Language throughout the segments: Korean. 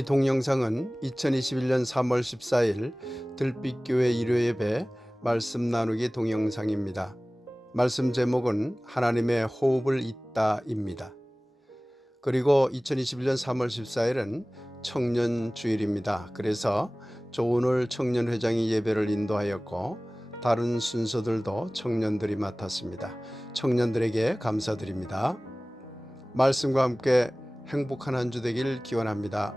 이 동영상은 2021년 3월 14일 들빛교회 일요예배 말씀 나누기 동영상입니다. 말씀 제목은 하나님의 호흡을 잇다입니다. 그리고 2021년 3월 14일은 청년주일입니다. 그래서 조은월 청년회장이 예배를 인도하였고 다른 순서들도 청년들이 맡았습니다. 청년들에게 감사드립니다. 말씀과 함께 행복한 한 주 되길 기원합니다.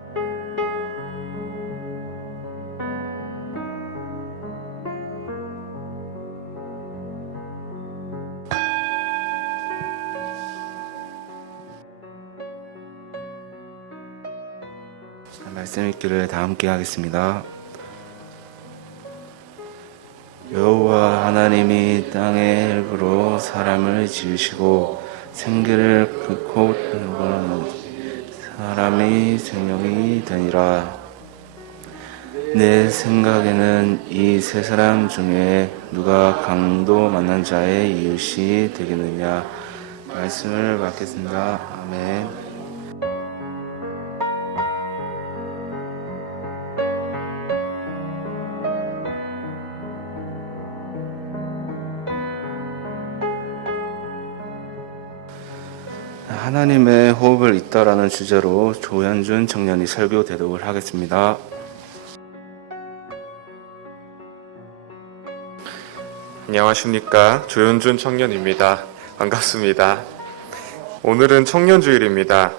말씀 읽기를 다 함께 하겠습니다. 여호와 하나님이 땅의 흙으로 사람을 지으시고 생기를 곧 사람이 생명이 되니라. 내 생각에는 이 세 사람 중에 누가 강도 만난 자의 이웃이 되겠느냐. 말씀을 받겠습니다. 아멘. 하나님의 호흡을 잇다라는 주제로 조현준 청년이 설교 대독을 하겠습니다. 안녕하십니까. 조현준 청년입니다. 반갑습니다. 오늘은 청년주일입니다.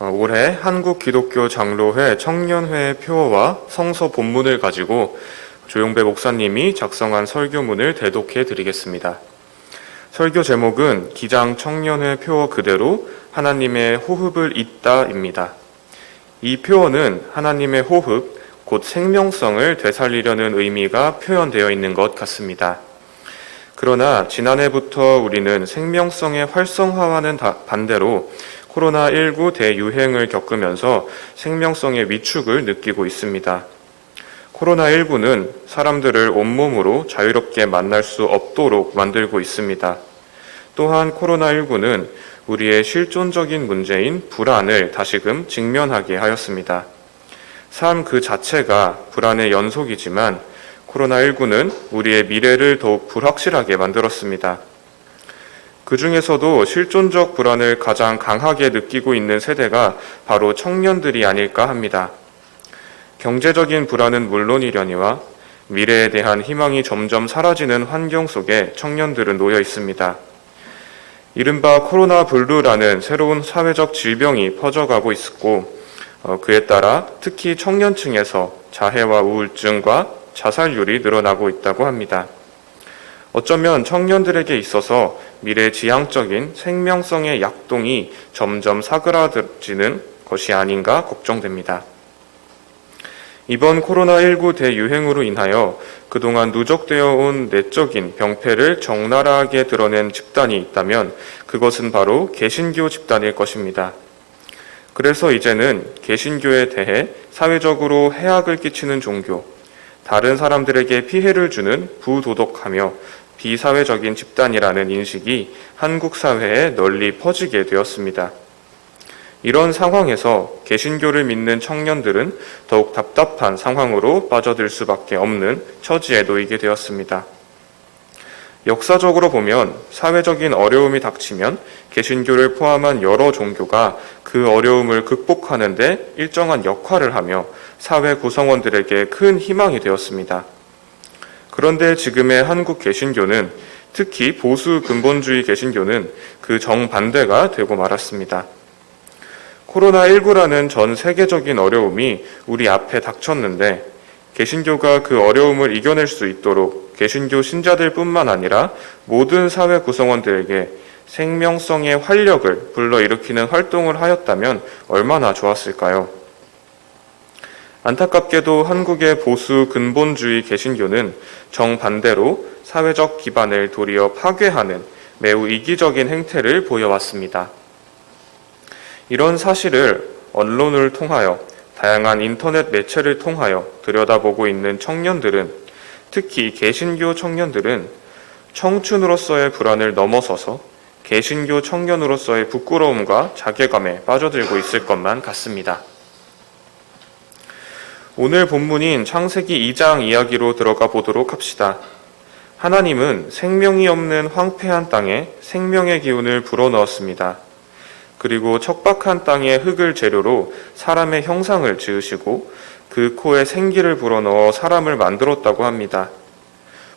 올해 한국기독교장로회 청년회 표어와 성서 본문을 가지고 조용배 목사님이 작성한 설교문을 대독해 드리겠습니다. 설교 제목은 기장 청년회 표어 그대로 하나님의 호흡을 잇다입니다. 이 표어는 하나님의 호흡, 곧 생명성을 되살리려는 의미가 표현되어 있는 것 같습니다. 그러나 지난해부터 우리는 생명성의 활성화와는 반대로 코로나19 대유행을 겪으면서 생명성의 위축을 느끼고 있습니다. 코로나19는 사람들을 온몸으로 자유롭게 만날 수 없도록 만들고 있습니다. 또한 코로나19는 우리의 실존적인 문제인 불안을 다시금 직면하게 하였습니다. 삶 그 자체가 불안의 연속이지만 코로나19는 우리의 미래를 더욱 불확실하게 만들었습니다. 그 중에서도 실존적 불안을 가장 강하게 느끼고 있는 세대가 바로 청년들이 아닐까 합니다. 경제적인 불안은 물론이려니와 미래에 대한 희망이 점점 사라지는 환경 속에 청년들은 놓여 있습니다. 이른바 코로나 블루라는 새로운 사회적 질병이 퍼져가고 있었고 그에 따라 특히 청년층에서 자해와 우울증과 자살률이 늘어나고 있다고 합니다. 어쩌면 청년들에게 있어서 미래지향적인 생명성의 약동이 점점 사그라들지는 것이 아닌가 걱정됩니다. 이번 코로나19 대유행으로 인하여 그동안 누적되어 온 내적인 병폐를 적나라하게 드러낸 집단이 있다면 그것은 바로 개신교 집단일 것입니다. 그래서 이제는 개신교에 대해 사회적으로 해악을 끼치는 종교, 다른 사람들에게 피해를 주는 부도덕하며 비사회적인 집단이라는 인식이 한국 사회에 널리 퍼지게 되었습니다. 이런 상황에서 개신교를 믿는 청년들은 더욱 답답한 상황으로 빠져들 수밖에 없는 처지에 놓이게 되었습니다. 역사적으로 보면 사회적인 어려움이 닥치면 개신교를 포함한 여러 종교가 그 어려움을 극복하는 데 일정한 역할을 하며 사회 구성원들에게 큰 희망이 되었습니다. 그런데 지금의 한국 개신교는 특히 보수 근본주의 개신교는 그 정반대가 되고 말았습니다. 코로나19라는 전 세계적인 어려움이 우리 앞에 닥쳤는데 개신교가 그 어려움을 이겨낼 수 있도록 개신교 신자들 뿐만 아니라 모든 사회 구성원들에게 생명성의 활력을 불러일으키는 활동을 하였다면 얼마나 좋았을까요? 안타깝게도 한국의 보수 근본주의 개신교는 정반대로 사회적 기반을 도리어 파괴하는 매우 이기적인 행태를 보여왔습니다. 이런 사실을 언론을 통하여 다양한 인터넷 매체를 통하여 들여다보고 있는 청년들은, 특히 개신교 청년들은 청춘으로서의 불안을 넘어서서 개신교 청년으로서의 부끄러움과 자괴감에 빠져들고 있을 것만 같습니다. 오늘 본문인 창세기 2장 이야기로 들어가 보도록 합시다. 하나님은 생명이 없는 황폐한 땅에 생명의 기운을 불어넣었습니다. 그리고 척박한 땅에 흙을 재료로 사람의 형상을 지으시고 그 코에 생기를 불어넣어 사람을 만들었다고 합니다.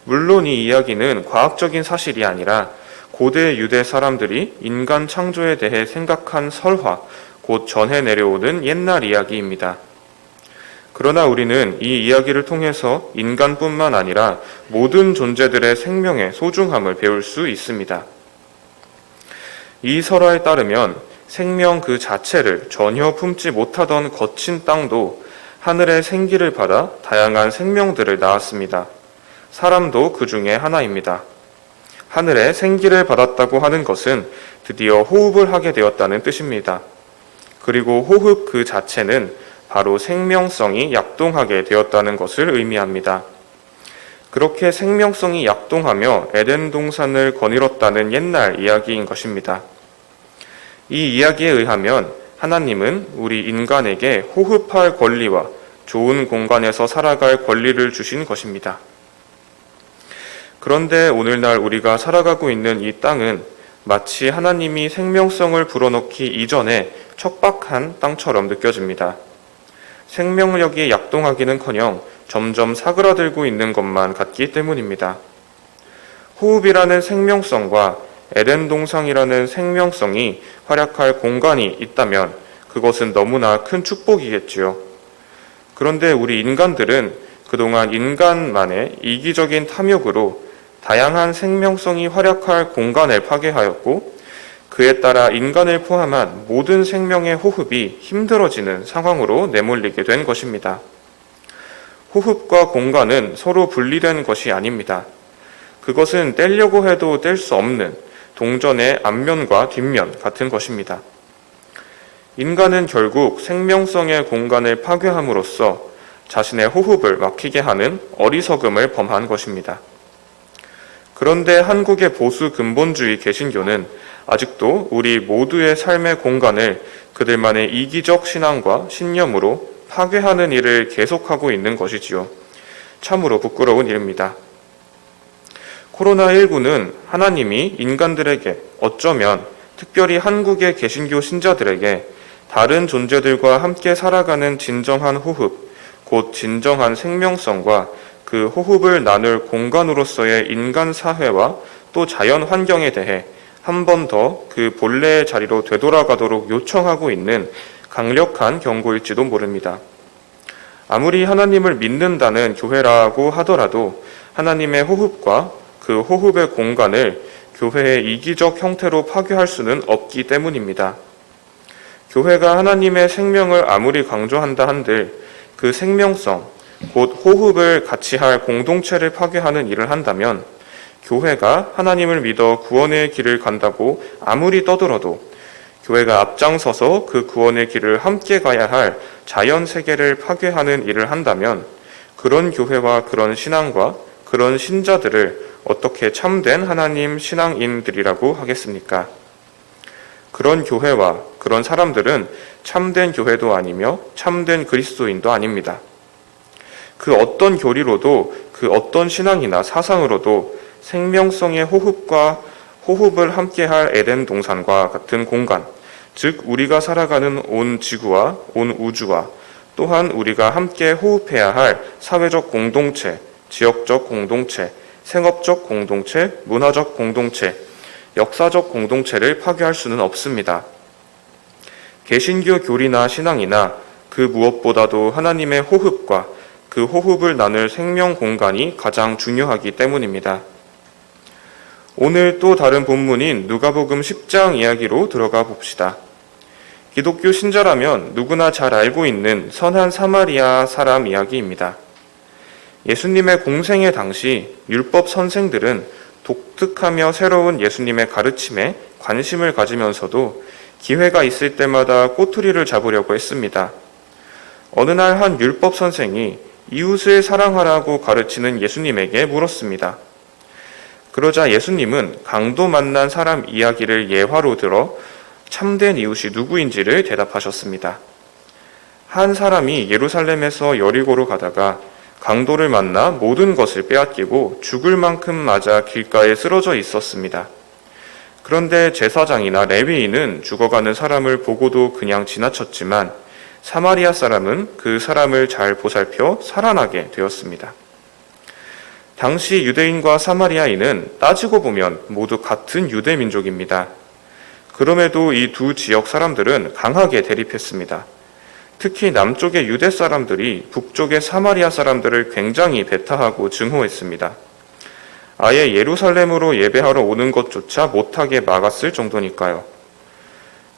물론 이 이야기는 과학적인 사실이 아니라 고대 유대 사람들이 인간 창조에 대해 생각한 설화, 곧 전해 내려오는 옛날 이야기입니다. 그러나 우리는 이 이야기를 통해서 인간뿐만 아니라 모든 존재들의 생명의 소중함을 배울 수 있습니다. 이 설화에 따르면 생명 그 자체를 전혀 품지 못하던 거친 땅도 하늘의 생기를 받아 다양한 생명들을 낳았습니다. 사람도 그 중에 하나입니다. 하늘의 생기를 받았다고 하는 것은 드디어 호흡을 하게 되었다는 뜻입니다. 그리고 호흡 그 자체는 바로 생명성이 약동하게 되었다는 것을 의미합니다. 그렇게 생명성이 약동하며 에덴 동산을 거닐었다는 옛날 이야기인 것입니다. 이 이야기에 의하면 하나님은 우리 인간에게 호흡할 권리와 좋은 공간에서 살아갈 권리를 주신 것입니다. 그런데 오늘날 우리가 살아가고 있는 이 땅은 마치 하나님이 생명성을 불어넣기 이전에 척박한 땅처럼 느껴집니다. 생명력이 약동하기는커녕 점점 사그라들고 있는 것만 같기 때문입니다. 호흡이라는 생명성과 에덴 동산이라는 생명성이 활약할 공간이 있다면 그것은 너무나 큰 축복이겠지요. 그런데 우리 인간들은 그동안 인간만의 이기적인 탐욕으로 다양한 생명성이 활약할 공간을 파괴하였고 그에 따라 인간을 포함한 모든 생명의 호흡이 힘들어지는 상황으로 내몰리게 된 것입니다. 호흡과 공간은 서로 분리된 것이 아닙니다. 그것은 떼려고 해도 뗄 수 없는 동전의 앞면과 뒷면 같은 것입니다. 인간은 결국 생명성의 공간을 파괴함으로써 자신의 호흡을 막히게 하는 어리석음을 범한 것입니다. 그런데 한국의 보수 근본주의 개신교는 아직도 우리 모두의 삶의 공간을 그들만의 이기적 신앙과 신념으로 파괴하는 일을 계속하고 있는 것이지요. 참으로 부끄러운 일입니다. 코로나19는 하나님이 인간들에게 어쩌면 특별히 한국의 개신교 신자들에게 다른 존재들과 함께 살아가는 진정한 호흡, 곧 진정한 생명성과 그 호흡을 나눌 공간으로서의 인간 사회와 또 자연 환경에 대해 한 번 더 그 본래의 자리로 되돌아가도록 요청하고 있는 강력한 경고일지도 모릅니다. 아무리 하나님을 믿는다는 교회라고 하더라도 하나님의 호흡과 그 호흡의 공간을 교회의 이기적 형태로 파괴할 수는 없기 때문입니다. 교회가 하나님의 생명을 아무리 강조한다 한들 그 생명성, 곧 호흡을 같이 할 공동체를 파괴하는 일을 한다면 교회가 하나님을 믿어 구원의 길을 간다고 아무리 떠들어도 교회가 앞장서서 그 구원의 길을 함께 가야 할 자연 세계를 파괴하는 일을 한다면 그런 교회와 그런 신앙과 그런 신자들을 어떻게 참된 하나님 신앙인들이라고 하겠습니까? 그런 교회와 그런 사람들은 참된 교회도 아니며 참된 그리스도인도 아닙니다. 그 어떤 교리로도 그 어떤 신앙이나 사상으로도 생명성의 호흡과 호흡을 함께할 에덴 동산과 같은 공간, 즉 우리가 살아가는 온 지구와 온 우주와 또한 우리가 함께 호흡해야 할 사회적 공동체, 지역적 공동체, 생업적 공동체, 문화적 공동체, 역사적 공동체를 파괴할 수는 없습니다. 개신교 교리나 신앙이나 그 무엇보다도 하나님의 호흡과 그 호흡을 나눌 생명 공간이 가장 중요하기 때문입니다. 오늘 또 다른 본문인 누가복음 10장 이야기로 들어가 봅시다. 기독교 신자라면 누구나 잘 알고 있는 선한 사마리아 사람 이야기입니다. 예수님의 공생애 당시 율법 선생들은 독특하며 새로운 예수님의 가르침에 관심을 가지면서도 기회가 있을 때마다 꼬투리를 잡으려고 했습니다. 어느 날 한 율법 선생이 이웃을 사랑하라고 가르치는 예수님에게 물었습니다. 그러자 예수님은 강도 만난 사람 이야기를 예화로 들어 참된 이웃이 누구인지를 대답하셨습니다. 한 사람이 예루살렘에서 여리고로 가다가 강도를 만나 모든 것을 빼앗기고 죽을 만큼 맞아 길가에 쓰러져 있었습니다. 그런데 제사장이나 레위인은 죽어가는 사람을 보고도 그냥 지나쳤지만 사마리아 사람은 그 사람을 잘 보살펴 살아나게 되었습니다. 당시 유대인과 사마리아인은 따지고 보면 모두 같은 유대 민족입니다. 그럼에도 이 두 지역 사람들은 강하게 대립했습니다. 특히 남쪽의 유대 사람들이 북쪽의 사마리아 사람들을 굉장히 배타하고 증오했습니다. 아예 예루살렘으로 예배하러 오는 것조차 못하게 막았을 정도니까요.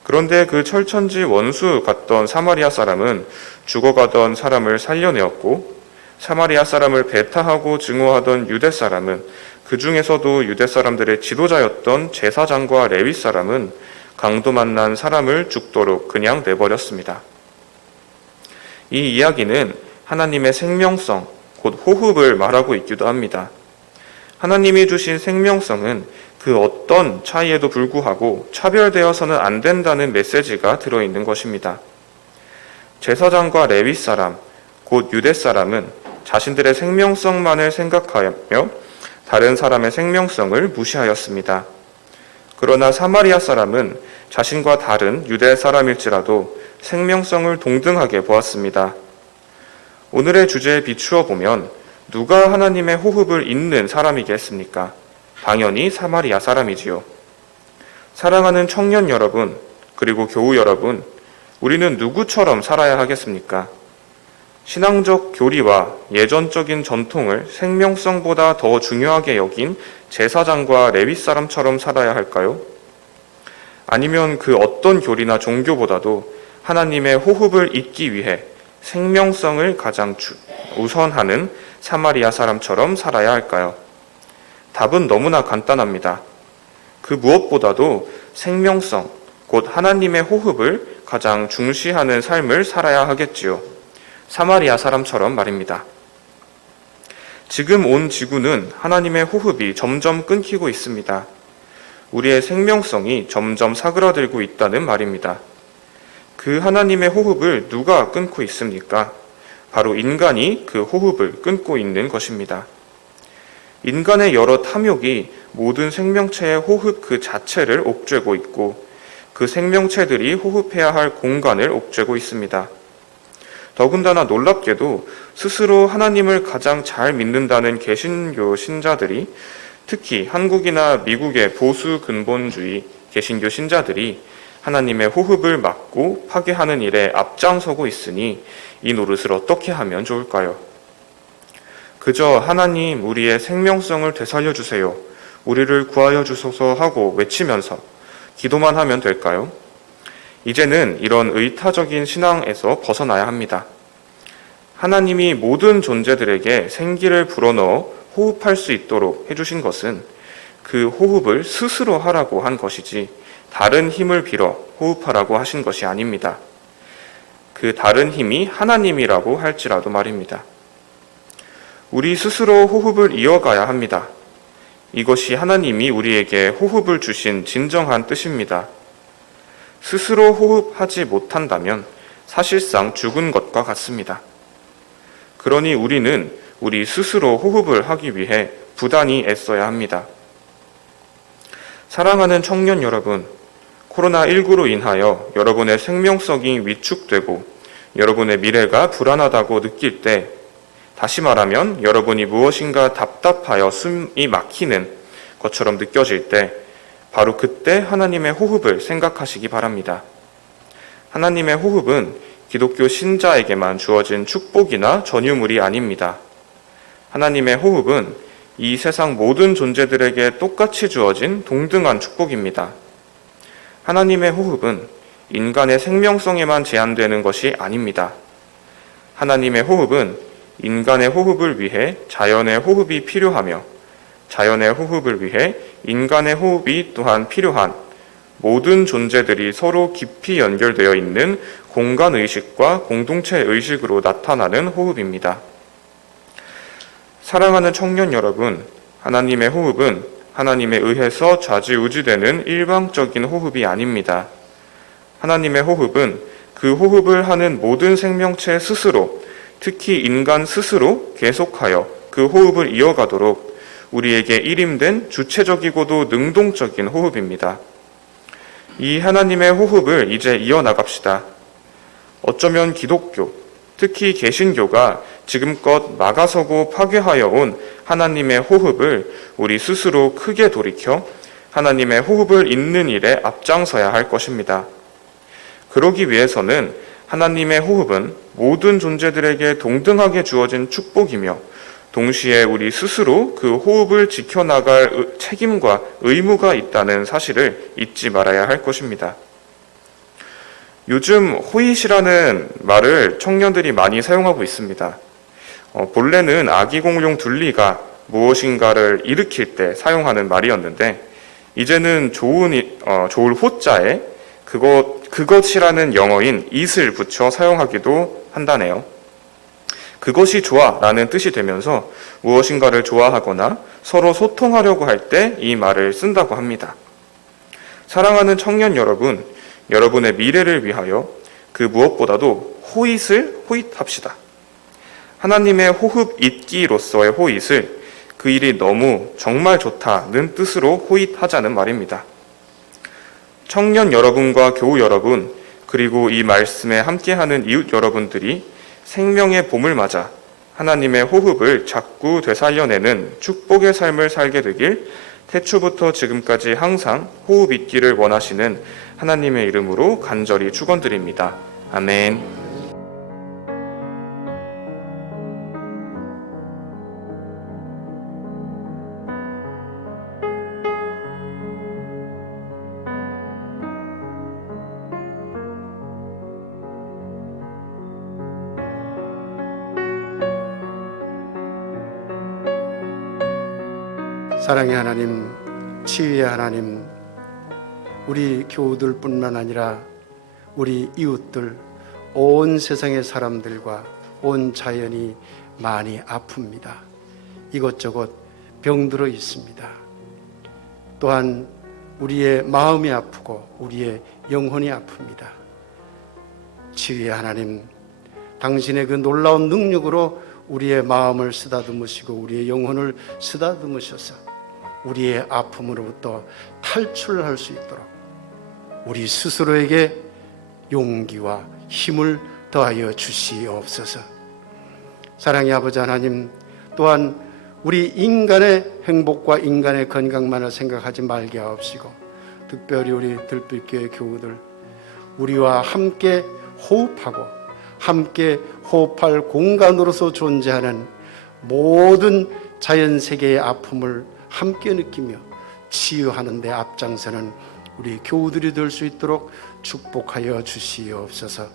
그런데 그 철천지 원수 같던 사마리아 사람은 죽어가던 사람을 살려내었고, 사마리아 사람을 배타하고 증오하던 유대 사람은, 그 중에서도 유대 사람들의 지도자였던 제사장과 레위 사람은 강도 만난 사람을 죽도록 그냥 내버렸습니다. 이 이야기는 하나님의 생명성, 곧 호흡을 말하고 있기도 합니다. 하나님이 주신 생명성은 그 어떤 차이에도 불구하고 차별되어서는 안 된다는 메시지가 들어있는 것입니다. 제사장과 레위 사람, 곧 유대 사람은 자신들의 생명성만을 생각하며 다른 사람의 생명성을 무시하였습니다. 그러나 사마리아 사람은 자신과 다른 유대 사람일지라도 생명성을 동등하게 보았습니다. 오늘의 주제에 비추어 보면 누가 하나님의 호흡을 잇는 사람이겠습니까? 당연히 사마리아 사람이지요. 사랑하는 청년 여러분, 그리고 교우 여러분, 우리는 누구처럼 살아야 하겠습니까? 신앙적 교리와 예전적인 전통을 생명성보다 더 중요하게 여긴 제사장과 레위 사람처럼 살아야 할까요? 아니면 그 어떤 교리나 종교보다도 하나님의 호흡을 잇기 위해 생명성을 가장 우선하는 사마리아 사람처럼 살아야 할까요? 답은 너무나 간단합니다. 그 무엇보다도 생명성, 곧 하나님의 호흡을 가장 중시하는 삶을 살아야 하겠지요. 사마리아 사람처럼 말입니다. 지금 온 지구는 하나님의 호흡이 점점 끊기고 있습니다. 우리의 생명성이 점점 사그라들고 있다는 말입니다. 그 하나님의 호흡을 누가 끊고 있습니까? 바로 인간이 그 호흡을 끊고 있는 것입니다. 인간의 여러 탐욕이 모든 생명체의 호흡 그 자체를 옥죄고 있고 그 생명체들이 호흡해야 할 공간을 옥죄고 있습니다. 더군다나 놀랍게도 스스로 하나님을 가장 잘 믿는다는 개신교 신자들이, 특히 한국이나 미국의 보수 근본주의 개신교 신자들이 하나님의 호흡을 막고 파괴하는 일에 앞장서고 있으니 이 노릇을 어떻게 하면 좋을까요? 그저 하나님 우리의 생명성을 되살려 주세요, 우리를 구하여 주소서 하고 외치면서 기도만 하면 될까요? 이제는 이런 의타적인 신앙에서 벗어나야 합니다. 하나님이 모든 존재들에게 생기를 불어넣어 호흡할 수 있도록 해주신 것은 그 호흡을 스스로 하라고 한 것이지 다른 힘을 빌어 호흡하라고 하신 것이 아닙니다. 그 다른 힘이 하나님이라고 할지라도 말입니다. 우리 스스로 호흡을 이어가야 합니다. 이것이 하나님이 우리에게 호흡을 주신 진정한 뜻입니다. 스스로 호흡하지 못한다면 사실상 죽은 것과 같습니다. 그러니 우리는 우리 스스로 호흡을 하기 위해 부단히 애써야 합니다. 사랑하는 청년 여러분, 코로나19로 인하여 여러분의 생명성이 위축되고 여러분의 미래가 불안하다고 느낄 때, 다시 말하면 여러분이 무엇인가 답답하여 숨이 막히는 것처럼 느껴질 때, 바로 그때 하나님의 호흡을 생각하시기 바랍니다. 하나님의 호흡은 기독교 신자에게만 주어진 축복이나 전유물이 아닙니다. 하나님의 호흡은 이 세상 모든 존재들에게 똑같이 주어진 동등한 축복입니다. 하나님의 호흡은 인간의 생명성에만 제한되는 것이 아닙니다. 하나님의 호흡은 인간의 호흡을 위해 자연의 호흡이 필요하며 자연의 호흡을 위해 인간의 호흡이 또한 필요한 모든 존재들이 서로 깊이 연결되어 있는 공간의식과 공동체의식으로 나타나는 호흡입니다. 사랑하는 청년 여러분, 하나님의 호흡은 하나님에 의해서 좌지우지되는 일방적인 호흡이 아닙니다. 하나님의 호흡은 그 호흡을 하는 모든 생명체 스스로, 특히 인간 스스로 계속하여 그 호흡을 이어가도록 우리에게 일임된 주체적이고도 능동적인 호흡입니다. 이 하나님의 호흡을 이제 이어나갑시다. 어쩌면 기독교, 특히 개신교가 지금껏 막아서고 파괴하여 온 하나님의 호흡을 우리 스스로 크게 돌이켜 하나님의 호흡을 잇는 일에 앞장서야 할 것입니다. 그러기 위해서는 하나님의 호흡은 모든 존재들에게 동등하게 주어진 축복이며 동시에 우리 스스로 그 호흡을 지켜나갈 책임과 의무가 있다는 사실을 잊지 말아야 할 것입니다. 요즘 호잇이라는 말을 청년들이 많이 사용하고 있습니다. 본래는 아기공룡 둘리가 무엇인가를 일으킬 때 사용하는 말이었는데 이제는 좋을 호자에 그것이라는 영어인 it을 붙여 사용하기도 한다네요. 그것이 좋아라는 뜻이 되면서 무엇인가를 좋아하거나 서로 소통하려고 할 때 이 말을 쓴다고 합니다. 사랑하는 청년 여러분, 여러분의 미래를 위하여 그 무엇보다도 호잇을 호잇합시다. 하나님의 호흡 잇기로서의 호잇을 그 일이 너무 정말 좋다는 뜻으로 호잇하자는 말입니다. 청년 여러분과 교우 여러분, 그리고 이 말씀에 함께하는 이웃 여러분들이 생명의 봄을 맞아 하나님의 호흡을 자꾸 되살려내는 축복의 삶을 살게 되길 태초부터 지금까지 항상 호흡 잇기를 원하시는 하나님의 이름으로 간절히 축원드립니다. 아멘. 사랑의 하나님, 치유의 하나님, 우리 교우들뿐만 아니라 우리 이웃들, 온 세상의 사람들과 온 자연이 많이 아픕니다. 이것저것 병들어 있습니다. 또한 우리의 마음이 아프고 우리의 영혼이 아픕니다. 치유의 하나님, 당신의 그 놀라운 능력으로 우리의 마음을 쓰다듬으시고 우리의 영혼을 쓰다듬으셔서 우리의 아픔으로부터 탈출할 수 있도록 우리 스스로에게 용기와 힘을 더하여 주시옵소서. 사랑의 아버지 하나님, 또한 우리 인간의 행복과 인간의 건강만을 생각하지 말게 하옵시고 특별히 우리 들빛교회 교우들, 우리와 함께 호흡하고 함께 호흡할 공간으로서 존재하는 모든 자연세계의 아픔을 함께 느끼며 치유하는 데 앞장서는 우리 교우들이 될 수 있도록 축복하여 주시옵소서.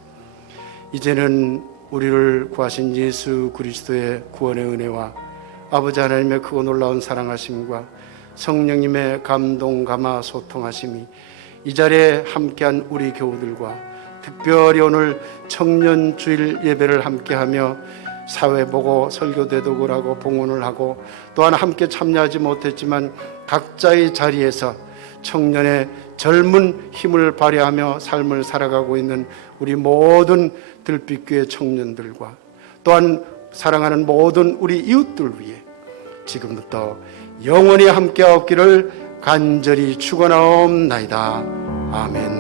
이제는 우리를 구하신 예수 그리스도의 구원의 은혜와 아버지 하나님의 크고 놀라운 사랑하심과 성령님의 감동 감화 소통하심이 이 자리에 함께한 우리 교우들과 특별히 오늘 청년주일 예배를 함께하며 사회보고 설교대독을 하고 봉헌을 하고 또한 함께 참여하지 못했지만 각자의 자리에서 청년의 젊은 힘을 발휘하며 삶을 살아가고 있는 우리 모든 들빛교회 청년들과 또한 사랑하는 모든 우리 이웃들 위해 지금부터 영원히 함께하옵기를 간절히 축원하옵나이다. 아멘.